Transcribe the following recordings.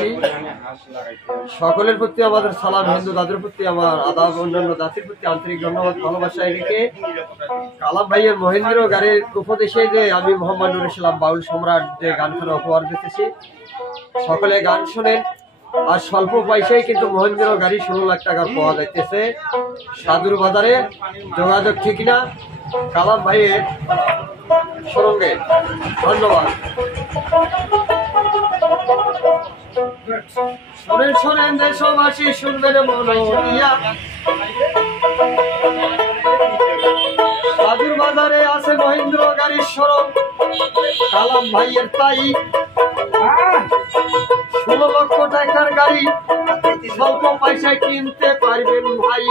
দেশবাসী সকলের প্রতি আমাদের সালাম, হিন্দু দাদের প্রতি আমার আদাব, অন্যান্য জাতির প্রতি আন্তরিক ধন্যবাদ ভালোবাসা রেখে কালাম ভাইয়ের মহেন্দ্র গাড়ির উপদেশে যে আমি মোহাম্মদ নুরুল ইসলাম বাউল সম্রাট যে গানখানা উপহার দিতেছি, সকলে গান শোনেন। আর স্বল্প পয়সায় কিন্তু মহেন্দ্র গাড়ি 16 লাখ টাকার পাওয়া যাইতেছে সাধুর বাজারে। যোগাযোগ ঠিক না কালাম ভাইয়ের সঙ্গে। ধন্যবাদ। শোনেন শোনেন দেশবাসী, শুনবেন মনোনিয়া, সাধুর বাজারে আছে মহেন্দ্র গাড়ির শোরুম কালাম ভাইয়ের, তাই 16 লক্ষ টাকার গাড়ি স্বল্প পয়সায় কিনতে পারবেন ভাই।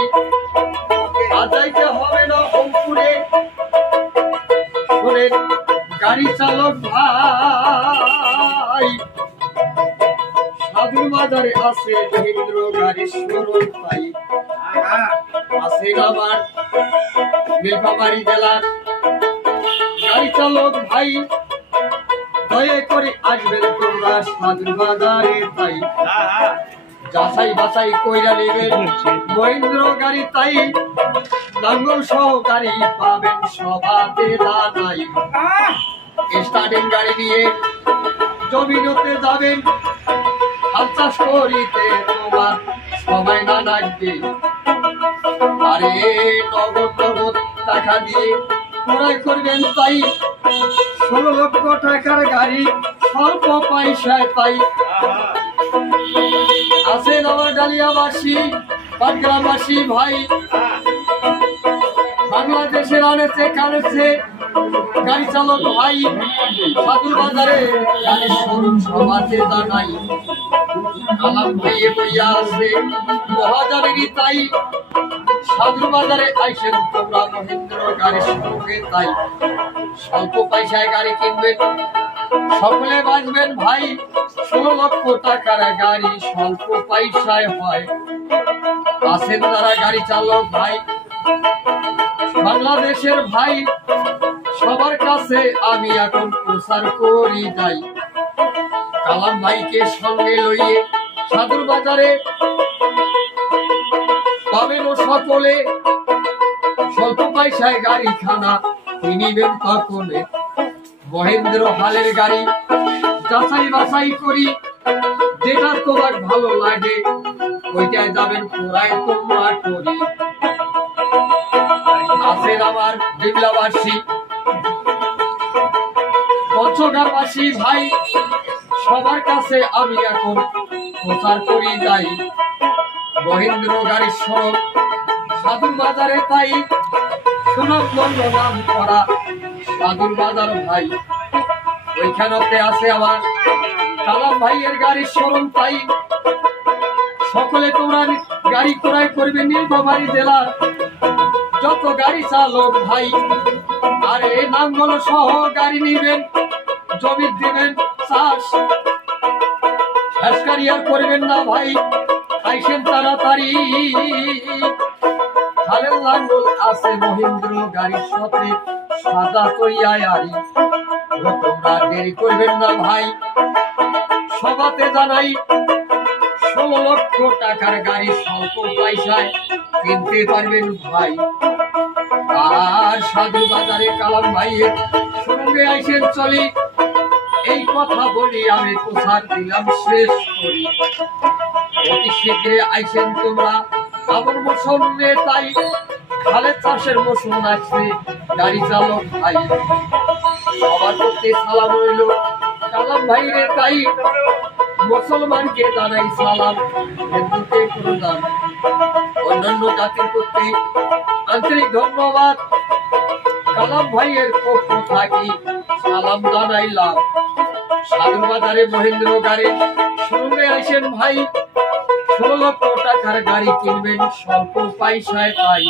আদাইতে হবে না অঙ্কুরে, শোনেন গাড়ি চালক ভাই, সাধুর বাজারে আছে মহেন্দ্র গাড়ির শোরুম, তাই আছেন আমার নীলফামারী জেলার গাড়ি চালক ভাই, দয়া করে আসবেন তোমরা সাধুর বাজারে, তাই যাচাই বাছাই কইরা নেবেন মহেন্দ্র গাড়ি, তাই নাঙ্গল সহকারী পাবেন সবাতে দানাই। স্টার্টিং গাড়ি নিয়ে জমিনতে যাবেন, হাল চাষ করিতে তোমার সময় না লাগবে। আরে নগদ নগদ টাকা দিয়ে ক্রয় করবেন, তাই 16 লক্ষ টাকার গাড়ি স্বল্প পয়সায়, তাই আছেন আমার ডালিয়াবাসী পাটগ্রামবাসী ভাই, বাংলাদেশের আনেছে কানেছে গাড়ি চালক ভাই, সাধুর বাজারে গাড়ির শোরুম সবাতে জানাই। কালাম ভাইয়ে বইয়া আছে মহাজানেরই, তাই সাধুর বাজারে আইসেন তোমরা মহেন্দ্র গাড়ির সঙ্গে, তাই স্বল্প পয়সায় গাড়ি কিনবেন সকলে বাঁচবেন ভাই। 16 লক্ষ টাকার গাড়ি স্বল্প পয়সায় হয়। আছেন তারা গাড়ি চালক ভাই বাংলাদেশের ভাই, সবার কাছে আমি এখন প্রচার করি যাই। কালাম ভাইকে সঙ্গে লইয়ে সাধুর বাজারে পাবেন ও সকলে স্বল্প পয়সায় গাড়ি খানা কিনিবেন তখনে। মহেন্দ্র হালের গাড়ি যাচাই বাছাই করি, যেটা তোমার ভালো লাগে ওইটাই যাবেন পুরাই তোমরা করি। আছেন আমার বিপ্লবাসী পঞ্চগড়বাসী ভাই, সবার কাছে আমি এখন প্রচার করি যাই। মহেন্দ্র গাড়ির শোরুম সাধুর বাজারে, তাই সুনামগঞ্জ নাম করা সাধুর বাজার ভাই, ওইখানতে আছে আমার কালাম ভাইয়ের গাড়ির শোরুম, তাই সকলে তোমরা গাড়ি ক্রয় করবে নীলফামারী জেলার যত গাড়ি চালক ভাই। আরে নাঙ্গল সহ গাড়ি নিবেন, জমি দিবেন চাষ, শেষকারি আর করবেন না ভাই, আইসেন তাড়াতাড়ি। হালের লাঙ্গল আছে মহেন্দ্র গাড়ির সাথে সাদা তৈয়ারি, তোমরা দেরি করবেন না ভাই। সবাতে জানাই 16 লক্ষ টাকার গাড়ি স্বল্প পয়সায় কিনতে পারবেন ভাই। আর সাধু বাজারে কালাম ভাইয়ের সঙ্গে আইসেন চলি, এই কথা বলি আমি প্রচার দিলাম শেষ করি। অতি শীঘ্রে আইসেন তোমরা আমার মৌসুমে, তাই খালের চাষের মৌসুম আসছে গাড়ি চালক ভাই, সবার প্রতি সালাম রইল কালাম ভাইরে, তাই মুসলমানকে জানাই সালাম, হিন্দুকে প্রণাম, অন্যান্য জাতির প্রতি আন্তরিক ধন্যবাদ। কালাম ভাইয়ের পক্ষ থাকি সালাম জানাইলাম। সাধুর বাজারে মহেন্দ্র গাড়ির সঙ্গে আইসেন ভাই, 16 লক্ষ টাকার গাড়ি কিনবেন স্বল্প পয়সায়, তাই